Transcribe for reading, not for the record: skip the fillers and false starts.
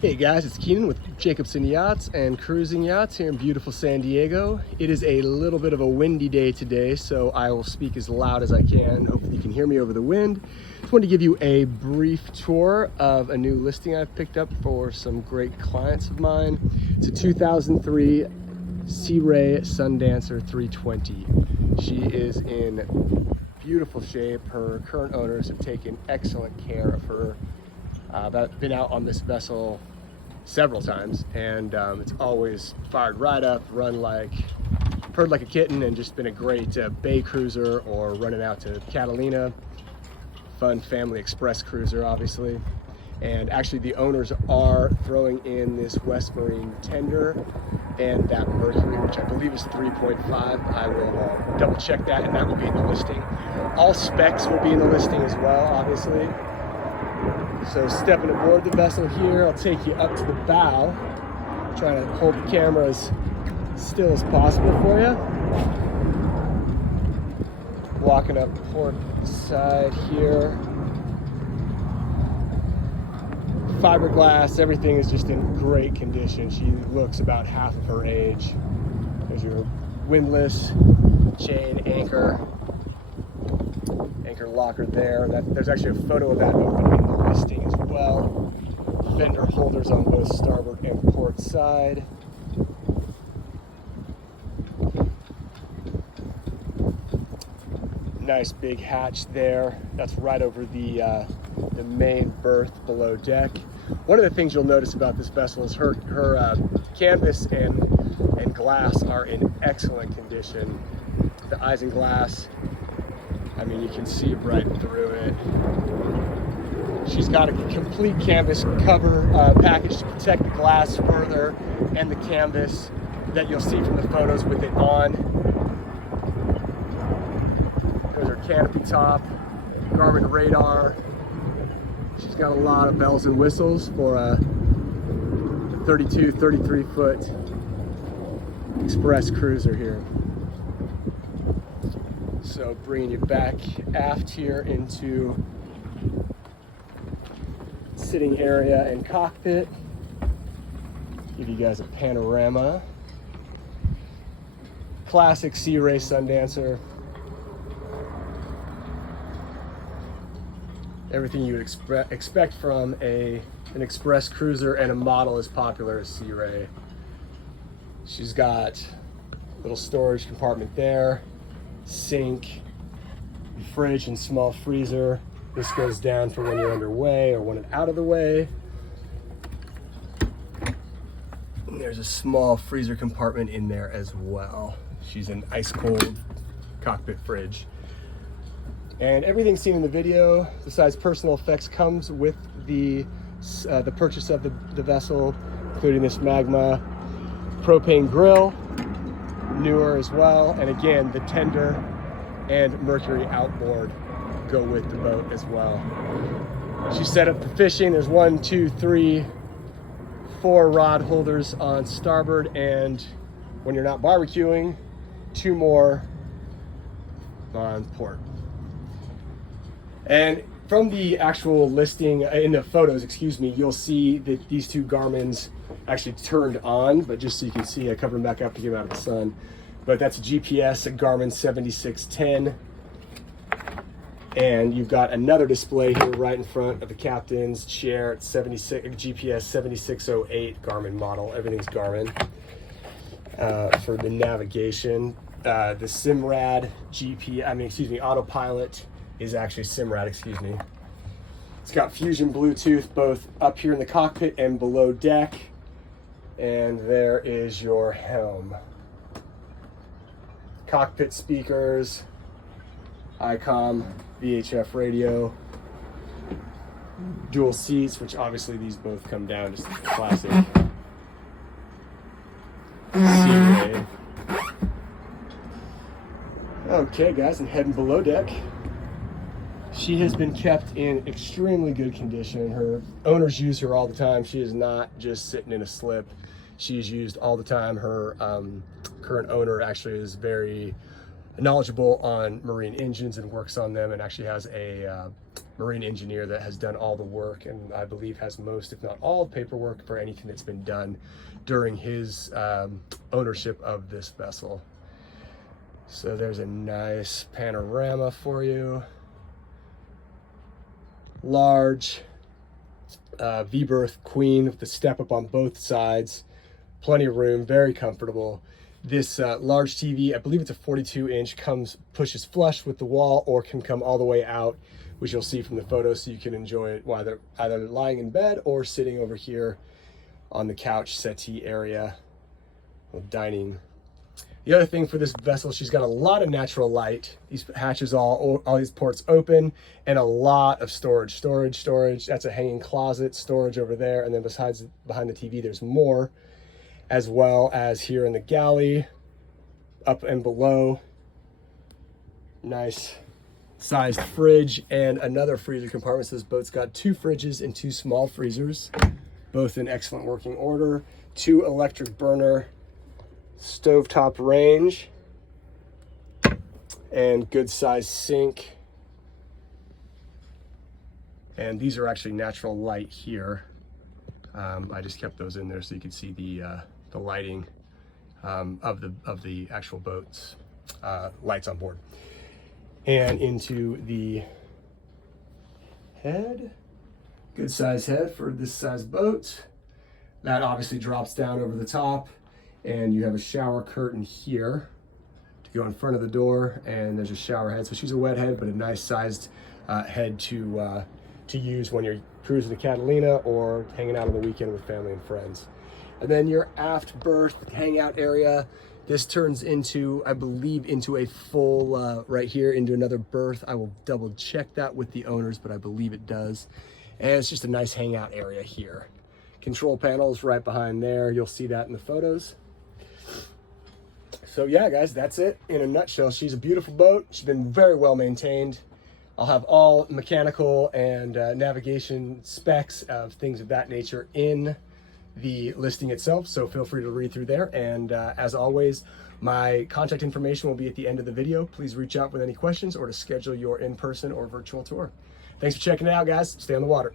Hey guys, it's Keenan with Jacobson Yachts and Cruising Yachts here in beautiful San Diego. It is a little bit of a windy day today, so I will speak as loud as I can. Hopefully you can hear me over the wind. Just wanted to give you a brief tour of a new listing I've picked up for some great clients of mine. It's a 2003 Searay Sundancer 320. She is in beautiful shape. Her current owners have taken excellent care of her. I've been out on this vessel several times, and it's always fired right up, purred like a kitten, and just been a great bay cruiser or running out to Catalina. Fun family express cruiser, obviously. And actually the owners are throwing in this West Marine tender and that Mercury, which I believe is 3.5. I will double check that, and that will be in the listing. All specs will be in the listing as well, obviously. So stepping aboard the vessel here, I'll take you up to the bow. Trying to hold the camera as still as possible for you. Walking up the port side here. Fiberglass, everything is just in great condition. She looks about half of her age. There's your windlass, chain, anchor locker there. There's actually a photo of that open in the listing as well. Fender holders on both starboard and port side. Nice big hatch there. That's right over the main berth below deck. One of the things you'll notice about this vessel is her canvas and glass are in excellent condition. The isinglass, I mean, you can see right through it. She's got a complete canvas cover package to protect the glass further, and the canvas that you'll see from the photos with it on. There's her canopy top, Garmin radar. She's got a lot of bells and whistles for a 32, 33 foot express cruiser here. So bringing you back aft here into sitting area and cockpit. Give you guys a panorama. Classic Searay Sundancer. Everything you would expect from an express cruiser and a model as popular as Searay. She's got a little storage compartment there. Sink, fridge, and small freezer. This goes down for when you're underway or when it's out of the way. And there's a small freezer compartment in there as well. She's an ice cold cockpit fridge. And everything seen in the video, besides personal effects, comes with the purchase of the vessel, including this Magma propane grill. Newer as well, and again the tender and Mercury outboard go with the boat as well. She's set up for fishing. There's 1, 2, 3, 4 rod holders on starboard, and when you're not barbecuing, 2 more on port. And from the actual listing, in the photos, excuse me, you'll see that these 2 Garmin's actually turned on, but just so you can see, I covered them back up to get them out of the sun. But that's a GPS, a Garmin 7610. And you've got another display here right in front of the captain's chair. It's GPS 7608 Garmin model. Everything's Garmin for the navigation. The Simrad autopilot is actually Simrad, excuse me. It's got Fusion Bluetooth both up here in the cockpit and below deck. And there is your helm. Cockpit speakers, ICOM, VHF radio, dual seats, which obviously these both come down, just classic Searay. Okay guys, and heading below deck. She has been kept in extremely good condition. Her owners use her all the time. She is not just sitting in a slip. She's used all the time. Her current owner actually is very knowledgeable on marine engines and works on them, and actually has a marine engineer that has done all the work, and I believe has most, if not all, the paperwork for anything that's been done during his ownership of this vessel. So there's a nice panorama for you. Large V-berth queen with the step up on both sides. Plenty of room, very comfortable. This large TV, I believe it's a 42-inch, pushes flush with the wall or can come all the way out, which you'll see from the photo, so you can enjoy it either lying in bed or sitting over here on the couch settee area with dining. The other thing for this vessel, she's got a lot of natural light. These hatches, all these ports open, and a lot of storage. That's a hanging closet, storage over there, and then behind the TV, there's more, as well as here in the galley, up and below. Nice sized fridge and another freezer compartment. So this boat's got 2 fridges and 2 small freezers, both in excellent working order. 2 electric burner stovetop range, and good sized sink. And these are actually natural light here. I just kept those in there so you can see the lighting of the actual boat's lights on board. And into the head, good size head for this size boat. That obviously drops down over the top, and you have a shower curtain here to go in front of the door, and there's a shower head. So she's a wet head, but a nice sized head to use when you're cruising to Catalina or hanging out on the weekend with family and friends. And then your aft berth hangout area. This turns into, I believe, into a full, right here, into another berth. I will double check that with the owners, but I believe it does. And it's just a nice hangout area here. Control panels right behind there. You'll see that in the photos. So yeah, guys, that's it in a nutshell. She's a beautiful boat. She's been very well maintained. I'll have all mechanical and navigation specs of things of that nature in the listing itself, so feel free to read through there. And as always, my contact information will be at the end of the video. Please reach out with any questions or to schedule your in-person or virtual tour. Thanks for checking it out, guys. Stay on the water.